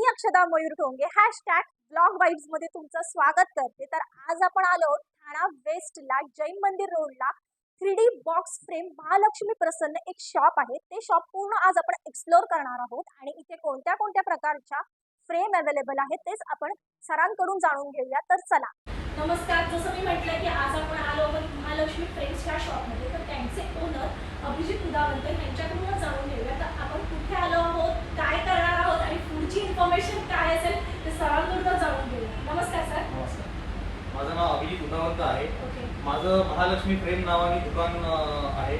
मी Akshada Mayur Thonge hashtag blog वाईब्समध्ये तुमचं स्वागत करते. तर आज आपण आलो ठाणा वेस्टला जैन मंदिर रोडला three D box frame Mahalakshmi Prasanna एक शॉप आहे. ते शॉप पूर्ण आज आपण एक्सप्लोअर करणार आहोत आणि इथे कोणत्या कोणत्या प्रकारच्या फ्रेम अवेलेबल आहेत तेच आपण सरांकडून जाणून घेऊया. तर चला. नमस्कार. जसं मी म्हटलं की आज आपण आलो आहोत महालक्ष्मी फ्रेम्सच्या शॉपमध्ये तर त्यांचे ओनर अभिजित उदावंत यांच्याकडूनच जाणून घेऊया. तर आपण कुठे आलो आहोत काय करणार आहोत आणि पुढची इन्फॉर्मेशन काय असेल ते सरांकडूनच जाणून घेऊया नमस्कार सर. नमस्कार. माझं नाव अभिजित उदावंत आहे. माझं महालक्ष्मी फ्रेम नावाने दुकान आहे.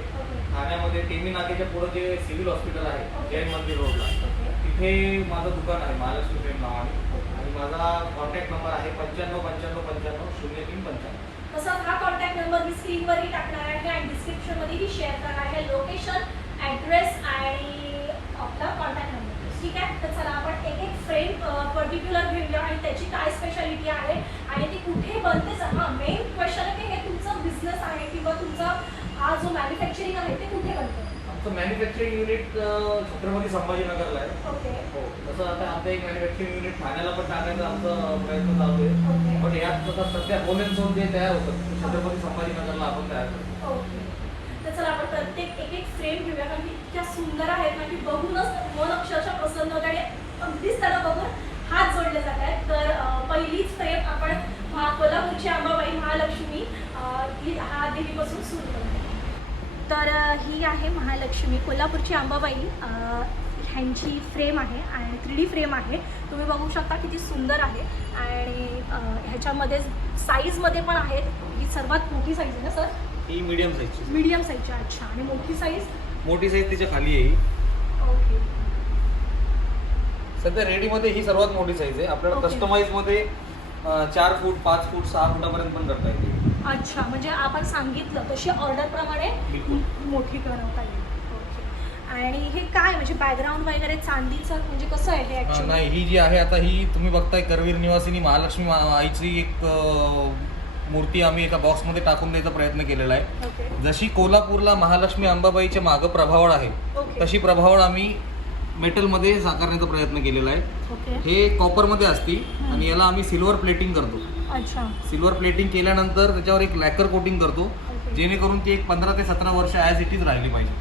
ठाण्यामध्ये टेमी नाक्याच्या पुढे जे सिव्हिल हॉस्पिटल आहे. जैन मंदिर रोडला. तिथे माझं दुकान आहे महालक्ष्मी फ्रेम नावाने. आणि माझा कॉन्टॅक्ट नंबर आहे पंच्याण्णव पंच्याण्णव पंच्याण्णव शून्य तीन पंच्याण्णव. तसंच हा कॉन्टॅक्ट नंबर मी स्क्रीनवरही टाकणार आहे आणि डिस्क्रिप्शनमध्येही शेअर करणार आहे. लोकेशन ॲड्रेस आणि आपला कॉन्टॅक्ट नंबर ठीक आहे? तर चला आपण एक एक फ्रेम पर्टिक्युलर घेऊया आणि त्याची काय स्पेशालिटी आहे आणि ती कुठे बनते? हां मेन क्वेश्चन आहे की हे तुमचं बिझनेस आहे किंवा तुमचा हा जो मॅन्युफॅक्चरिंग आहे ते कुठे बनतं? आमचं मॅन्युफॅक्चरिंग युनिट छत्रपती संभाजीनगरला आहे. ओके. हो तसं आता आमचं एक मॅन्युफॅक्चरिंग युनिट ठाण्याला पण टाकायचा आमचा प्रयत्न चालू आहे. पण यात सध्या बोलेन झोन जे तयार होतं छत्रपती संभाजीनगरला आपण तयार करतो. ओके. चला आपण प्रत्येक एक एक फ्रेम घेऊया कारण की इतक्या सुंदर आहेत ना की बघूनच मन अक्षरशः प्रसन्न होते आणि अगदीच त्याला बघून हात जोडले जात आहेत. तर पहिलीच फ्रेम आपण कोल्हापूरची अंबाबाई महालक्ष्मी ही हा देवीपासून सुरू करतो तर ही आहे महालक्ष्मी कोल्हापूरची अंबाबाई ह्यांची फ्रेम आहे आणि थ्री डी फ्रेम आहे. तुम्ही बघू शकता किती सुंदर आहे. आणि ह्याच्यामध्ये साईजमध्ये पण आहेत ही सर्वात मोठी साईज आहे ना सर? ही मीडियम साईजची मीडियम साईजची अच्छा. आणि मोठी साईज मोठी साईज तिच्या खाली आहे ही. ओके सध्या रेडीमध्ये ही सर्वात मोठी साईज आहे. आपल्याला. कस्टमाइजमध्ये चार फूट पाच फूट सहा फुटापर्यंत पण करता येते. अच्छा. म्हणजे आपण सांगितलं तशी ऑर्डर प्रमाणे बिलकुल. म- मोठी करवता येईल. ओके आणि हे काय? म्हणजे बॅकग्राऊंड वगैरे चांदीचं म्हणजे कसं आहे हे अं, ऍक्च्युली नाही ही जी आहे आता ही तुम्ही बघताय करवीर निवासिनी महालक्ष्मी मा- आईची एक अं, मूर्ती आम्ही एका बॉक्समध्ये टाकून द्यायचा प्रयत्न केलेला आहे. जशी कोल्हापूरला महालक्ष्मी अंबाबाईच्या मागं प्रभावळ आहे तशी प्रभावळ आम्ही मेटलमध्ये साकारण्याचा प्रयत्न केलेला आहे. हे कॉपरमध्ये असती. आणि याला आम्ही सिल्वर प्लेटिंग करतो. अच्छा. सिल्वर प्लेटिंग केल्यानंतर त्याच्यावर एक लॅकर कोटिंग करतो जेणेकरून ती एक पंधरा ते सतरा वर्ष ॲज इट इज राहिली पाहिजे.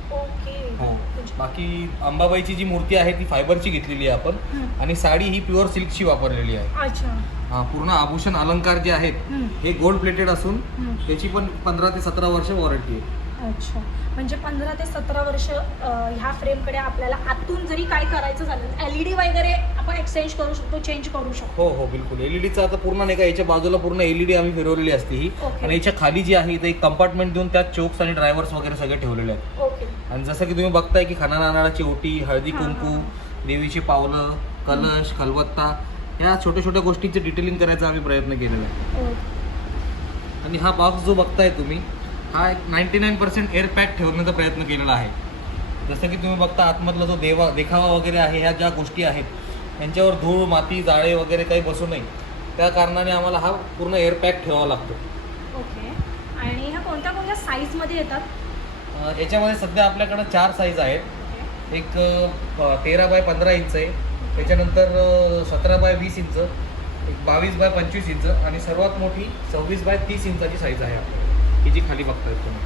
बाकी अंबाबाईची जी मूर्ती आहे ती फायबरची घेतलेली आहे आपण. आणि साडी ही प्युअर सिल्कची वापरलेली आहे. अच्छा. हा, पूर्ण आभूषण अलंकार जे आहेत हं. गोल्ड प्लेटेड असून. त्याची पण पंधरा ते सतरा वर्ष वॉरंटी आहे. अच्छा. म्हणजे पंधरा ते सतरा वर्ष ह्या फ्रेमकडे आपल्याला आतून जरी काय करायचं झालं एल ई डी वगैरे आपण एक्सचेंज करू शकतो चेंज करू शकतो. हो हो बिलकुल. एलईडीचं आता पूर्ण नाही का याच्या बाजूला पूर्ण एलईडी आम्ही फिरवलेली असते ही. आणि याच्या खाली जी आहे एक कंपार्टमेंट देऊन त्यात चोक्स आणि ड्रायव्हर्स वगैरे सगळे ठेवलेले आहेत. ओके आणि जसं की तुम्ही बघताय की खाना नारळाची ओटी हळदी हां, कुंकू हां. देवीची पावलं कलश खलबत्ता या छोट्या छोट्या गोष्टींचे डिटेलिंग करायचा आम्ही प्रयत्न केलेला आहे. ओके आणि हा बॉक्स जो बघताय तुम्ही हा एक ninety nine percent air pack ठेवण्याचा प्रयत्न केलेला आहे. जसं की तुम्ही बघता आतमधला जो देवा देखावा वगैरे आहे ह्या ज्या गोष्टी आहेत यांच्यावर धूळ माती जाळे वगैरे काही बसू नये. त्या कारणाने आम्हाला हा पूर्ण एअर पॅक ठेवावा लागतो. ओके. आणि ह्या कोणत्या कोणत्या साईजमध्ये येतात? याच्यामध्ये सध्या आपल्याकडं चार साईज आहेत. एक तेरा बाय पंधरा इंच आहे. त्याच्यानंतर सतरा बाय वीस इंच एक बावीस बाय पंचवीस इंच आणि सर्वात मोठी सव्वीस बाय तीस इंचाची साईज आहे आपल्याकडे. ही जी खाली बघताय तुम्ही.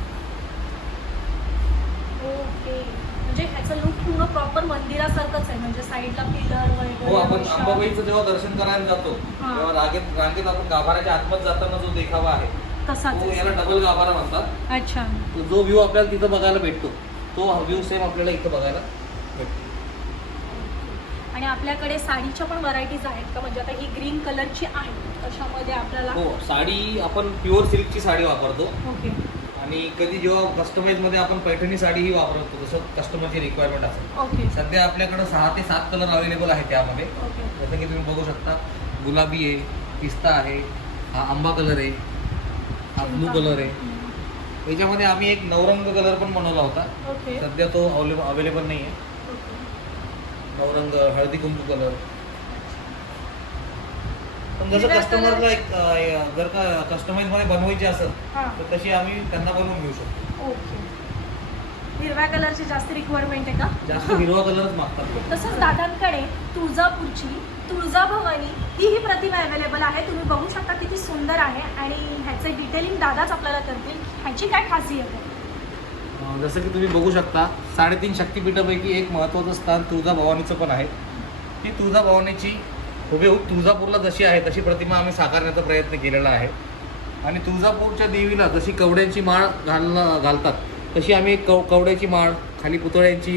ओके. म्हणजे ह्याचं लुक पूर्ण प्रॉपर मंदिरासारखंच आहे. म्हणजे साईडला पिलर वगैरे हो आपण अंबाबाईचं जेव्हा दर्शन करायला जातो. तेव्हा रांगेत रांगेत आपण गाभाऱ्याच्या आतमध्ये जाताना जो देखावा आहे तसाच. याला डबल गाभारा म्हणतात. अच्छा. तो जो व्ह्यू आपल्याला तिथं बघायला भेटतो तो व्ह्यू सेम आपल्याला इथं बघायला भेटतो. आणि आपल्याकडे साडीच्या पण व्हरायटीज आहेत का? म्हणजे आता ही ग्रीन कलरची आहे तशामध्ये आपल्याला हो साडी आपण प्युअर सिल्कची साडी वापरतो. ओके. आणि कधी जेव्हा कस्टमाइजमध्ये आपण पैठणी साडीही वापरतो जसं कस्टमरची रिक्वायरमेंट असेल. ओके. सध्या आपल्याकडे सहा ते सात कलर अवेलेबल आहे त्यामध्ये. ओके. जसं की तुम्ही बघू शकता गुलाबी आहे पिस्ता आहे हा आंबा कलर आहे. हा ब्लू कलर आहे. याच्यामध्ये आम्ही एक नवरंग कलर पण बनवला होता. ओके सध्या तो अवेलेबल नाही आहे नवरंग हळदी कुंकू कलर पण जसं हिरव्या कस्टमरला एक अं, जर का कस्टमाइजमध्ये बनवायची असेल हां. तर तशी आम्ही त्यांना बनवून घेऊ शकतो. ओके हिरव्या कलरची जास्त रिक्वायरमेंट आहे का? जास्त हिरवा कलरच मागतात लोक. तसंच दादांकडे तुळजापूरची तुळजाभवानी ही ही प्रतिमा अवेलेबल आहे. तुम्ही बघू शकता किती सुंदर आहे आणि ह्याचे डिटेलिंग दादाच आपल्याला करतील. ह्याची काय खासियत आहे? जसं की तुम्ही बघू शकता साडेतीन शक्तिपीठापैकी एक महत्त्वाचं स्थान तुळजाभवानीचं पण आहे. ती तुळजाभवानीची हुबेहूब तुळजापूरला जशी आहे तशी प्रतिमा आम्ही साकारण्याचा प्रयत्न केलेला आहे. आणि तुळजापूरच्या देवीला जशी कवड्यांची माळ घालणं घालतात तशी आम्ही कव कवड्याची माळ खाली पुतळ्यांची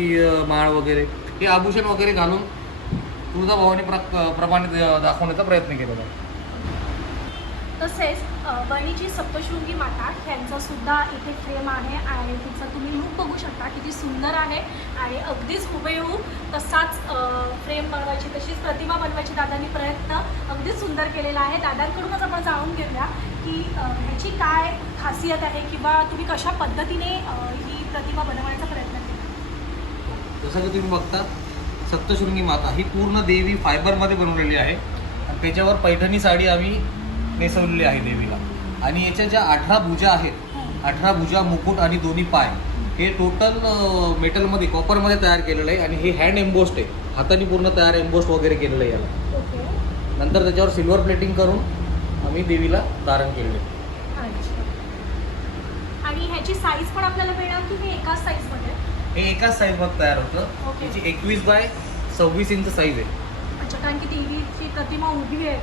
माळ वगैरे हे आभूषण वगैरे घालून तुळजाभवानी प्र प्रमाणे दाखवण्याचा प्रयत्न केलेला आहे. तसेच वणीची सप्तशृंगी माता ह्यांचा सुद्धा इथे फ्रेम आहे आणि तिचा तुम्ही लूक बघू शकता किती सुंदर आहे आणि अगदीच हुबेहूब तसाच फ्रेम बनवायची तशीच प्रतिमा बनवायची दादांनी प्रयत्न अगदीच सुंदर केलेला आहे. दादांकडूनच आपण जाणून घेऊया की ह्याची काय खासियत आहे किंवा तुम्ही कशा पद्धतीने ही प्रतिमा बनवण्याचा प्रयत्न केला? जसं की तुम्ही बघता सप्तशृंगी माता ही पूर्ण देवी फायबरमध्ये बनवलेली आहे. आणि त्याच्यावर पैठणी साडी आम्ही नेसवलेली आहे देवीला. आणि याच्या ज्या अठरा भुजा आहेत अठरा भुजा मुकुट आणि दोन्ही पाय हे टोटल मेटलमध्ये कॉपरमध्ये तयार केलेलं आहे. आणि हे हँड एम्बोस्ट आहे. हाताने पूर्ण तयार एम्बोस्ट वगैरे केलेलं आहे याला. नंतर त्याच्यावर सिल्वर प्लेटिंग करून आम्ही देवीला धारण केलेलं आहे. आणि ह्याची साईज पण आपल्याला मिळणार की एकाच साईजमध्ये हे एकाच साईजमध्ये तयार होतं. त्याची एकवीस बाय सव्वीस इंच साईज आहे अच्छा कारण की देवीची प्रतिमा उभी आहे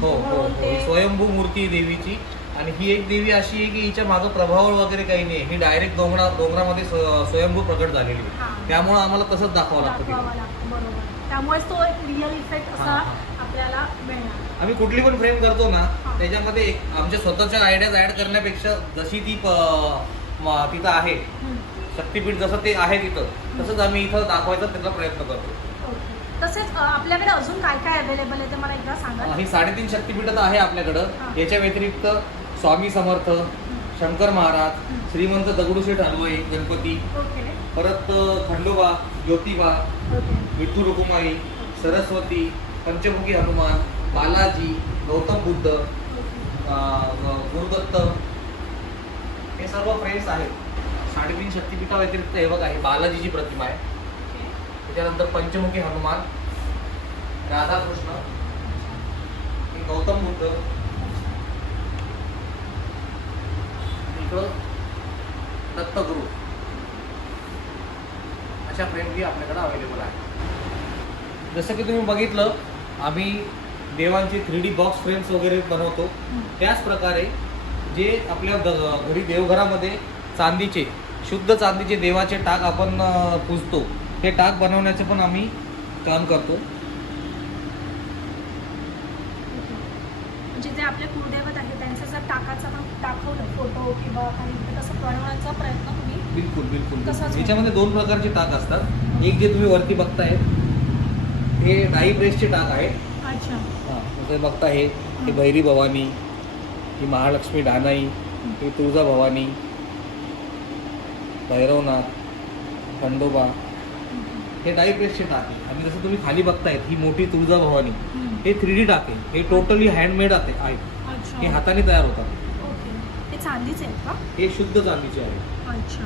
हो हो म्हणून हो ते स्वयंभू मूर्ती आहे देवीची आणि ही एक देवी अशी आहे की हिच्या मागं प्रभाव वगैरे काही नाही ही डायरेक्ट डोंगरा डोंगरामध्ये स्व- स्वयंभू प्रकट झालेली आहे. त्यामुळं आम्हाला तसंच दाखवावं लागतं दाखवावा ते. लागतो बरोबर त्यामुळेच तो एक रिअल इफेक्ट असा हा. आपल्याला मिळणार आम्ही कुठली पण फ्रेम करतो ना हा. त्याच्यामध्ये एक आमच्या स्वतःच्या आयडियाज ऍड करण्यापेक्षा जशी ती प- म- तिथं आहे हम्म. शक्तीपीठ जसं ते आहे तिथं तसंच आम्ही इथं दाखवायचा त्याचा प्रयत्न करतो. तसेच आपल्याकडे अजून काय काय अवेलेबल आहे ते मला एकदा सांगा. ही साडेतीन शक्तीपीठ आहे आपल्याकडं. याच्या व्यतिरिक्त स्वामी समर्थ शंकर महाराज श्रीमंत दगडूशेठ हलवाई गणपती परत खंडोबा ज्योतिबा विठ्ठू रुकुमाई सरस्वती पंचमुखी हनुमान बालाजी गौतम बुद्ध गुरुदत्त. हे सर्व फ्रेम्स आहेत. साडेतीन शक्तिपीठा व्यतिरिक्त हे बघा ही बालाजीची प्रतिमा आहे. त्याच्यानंतर पंचमुखी हनुमान राधाकृष्ण हे गौतम बुद्ध इकडं दत्तगुरु. अशा फ्रेमही आपल्याकडे अवेलेबल आहे जसं की तुम्ही बघितलं आम्ही देवांचे थ्री डी बॉक्स फ्रेम्स वगैरे बनवतो. त्याच प्रकारे जे आपल्या घरी देवघरामध्ये चांदीचे शुद्ध चांदीचे देवाचे टाक आपण पुजतो. ते टाक बनवण्याचे पण आम्ही काम करतो. म्हणजे जे आपले कुलदैवत आहे त्यांचं जर टाकाचं आपण दाखवलं फोटो किंवा काही तसं बनवण्याचा प्रयत्न तुम्ही बिलकुल बिलकुल. याच्यामध्ये दोन प्रकारचे टाक असतात. एक जे तुम्ही वरती बघताय हे डाई प्रेसचे टाक आहे अच्छा. ते बघता हे ही भैरी भवानी ही महालक्ष्मी डानाई ही तुळजा भवानी भैरवनाथ खंडोबा हे डाई प्रेसचे टाक आणि जसं तुम्ही खाली बघतायत ही मोठी तुळजा भवानी हम्म. हे थ्री डी टाक हे टोटली हँडमेड आहे. हे हाताने तयार होतात. ओके. ते चांदीचे आहेत का? हे शुद्ध चांदीचे आहे. अच्छा.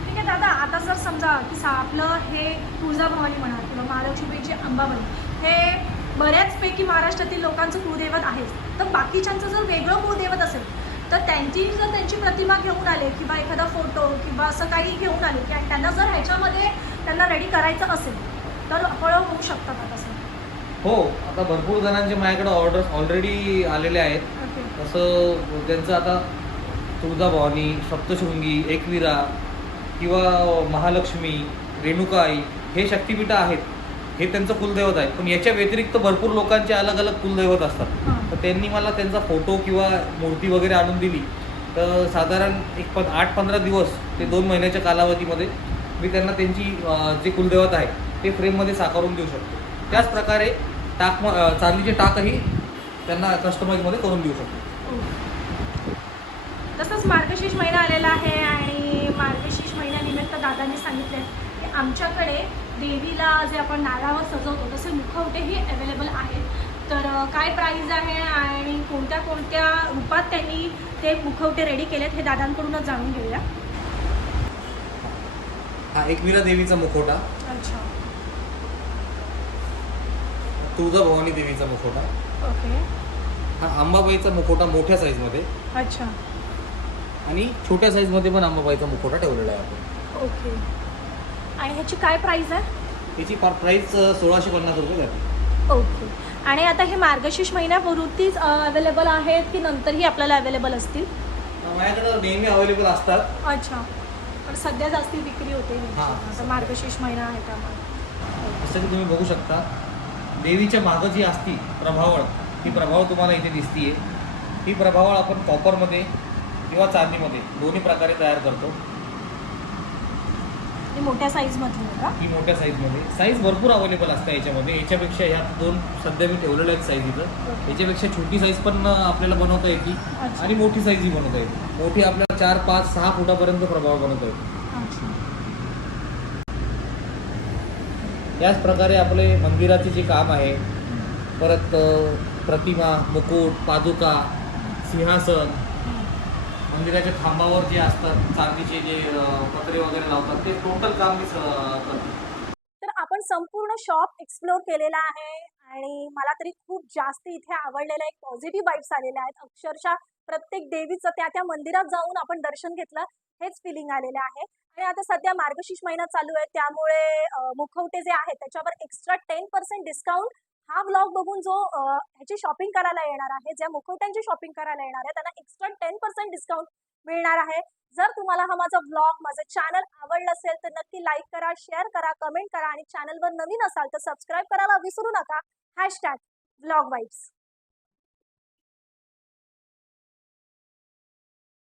ठीक आहे दादा आता जर समजा की आपलं हे तुळजाभवानी म्हणा किंवा महालक्ष्मीची अंबाबाई हे बऱ्याचपैकी महाराष्ट्रातील लोकांचं कुलदैवत आहेच. तर बाकीच्यांचं जर वेगळं कुलदैवत असेल तर त्यांची जर त्यांची प्रतिमा घेऊन आले किंवा एखादा फोटो किंवा असं काही घेऊन आले की आणि त्यांना जर ह्याच्यामध्ये त्यांना रेडी करायचं असेल तर हळूहळू होऊ शकतं का तसं हो आता भरपूर जणांचे माझ्याकडे ऑर्डर्स ऑलरेडी आलेले आहेत. तसं त्यांचं आता तुळजाभवानी सप्तशृंगी एकविरा किंवा महालक्ष्मी रेणुकाई हे शक्तिपीठं आहेत. हे त्यांचं कुलदैवत आहे पण याच्या व्यतिरिक्त भरपूर लोकांचे अलग अलग कुलदैवत असतात. तर त्यांनी मला त्यांचा फोटो किंवा मूर्ती वगैरे आणून दिली. तर साधारण एक पण आठ पंधरा दिवस ते दोन महिन्याच्या कालावधीमध्ये मी त्यांना त्यांची जे कुलदैवत आहे ते फ्रेममध्ये साकारून देऊ शकतो. त्याचप्रकारे टाक म- चांदीचे टाकही त्यांना कस्टमाईजमध्ये करून देऊ शकतो. हो. तसंच मार्गशीर्ष महिना आलेला आहे आणि मार्गशीर्ष महिन्यानिमित्त दादांनी सांगितले की आमच्याकडे देवीला जे आपण नारळावर सजवतो तसे मुखवटेही अवेलेबल आहेत. तर काय प्राईज आहे आणि कोणत्या कोणत्या रूपात त्यांनी ते मुखवटे रेडी केलेत हे दादांकडूनच जाणून घेऊया. हा एकविरा देवीचा मुखोटा अच्छा. तुळजाभवानी देवीचा मुखोटा ओके. हा अंबाबाईचा मुखोटा मोठ्या साईजमध्ये अच्छा. आणि छोट्या साईजमध्ये पण अंबाबाईचा मुखोटा ठेवलेला आहे आपण. ओके. आणि ह्याची काय प्राईज आहे? याची फार प्राईस सोळाशे पन्नास रुपये जाते. ओके. आणि आता हे मार्गशीर्ष महिन्यापुरतीच अवेलेबल आहेत की नंतरही आपल्याला अवेलेबल असतील? माझ्याकडे नेहमी अवेलेबल असतात. अच्छा. पण सध्या जास्ती विक्री होते. आता मार्गशीर्ष महिना आहे त्यामुळे. जसं की तुम्ही बघू शकता देवीच्या मागं जी असती प्रभावळ ही प्रभावळ तुम्हाला इथे दिसतीये. ही प्रभावळ आपण कॉपरमध्ये किंवा चांदीमध्ये दोन्ही प्रकारे तयार करतो. मोठ्या साईजमध्ये आहे का? ही मोठ्या साईजमध्ये साईज भरपूर अवेलेबल असते याच्यामध्ये. याच्यापेक्षा ह्या दोन सध्या मी ठेवलेल्या आहेत साईज इथं. याच्यापेक्षा छोटी साईज पण आपल्याला बनवता येते. आणि मोठी साईजही बनवता येते मोठी आपल्याला चार पाच सहा फुटापर्यंत प्रभाव बनवता येतो याच प्रकारे आपले मंदिराचे जे काम आहे परत प्रतिमा मुकुट पादुका सिंहासन मंदिराच्या खांबावर जे असतात चांदीचे जे पत्रे वगैरे लावतात ते टोटल काम मी तर आपण संपूर्ण शॉप एक्सप्लोर केलेला आहे आणि मला तरी खूप जास्त इथे आवडलेला एक पॉझिटिव्ह वाईब्स आलेल्या आहेत. अक्षरशः प्रत्येक देवीचं त्या त्या मंदिरात जाऊन आपण दर्शन घेतलं हेच फिलिंग आलेलं आहे. आणि आता सध्या मार्गशीर्ष महिना चालू आहे त्यामुळे मुखवटे जे आहेत त्याच्यावर एक्स्ट्रा टेन पर्सेंट डिस्काउंट हा व्लॉग बघून जो ह्याची शॉपिंग करायला येणार आहे ज्या मुखवट्यांची शॉपिंग करायला येणार आहे त्यांना एक्स्ट्रा टेन पर्सेंट डिस्काउंट मिळणार आहे. जर तुम्हाला हा माझा व्लॉग माझं चॅनल आवडलं असेल तर नक्की लाईक करा शेअर करा कमेंट करा. आणि चॅनलवर नवीन असाल तर सबस्क्राईब करायला विसरू नका. Hashtag vlog vibes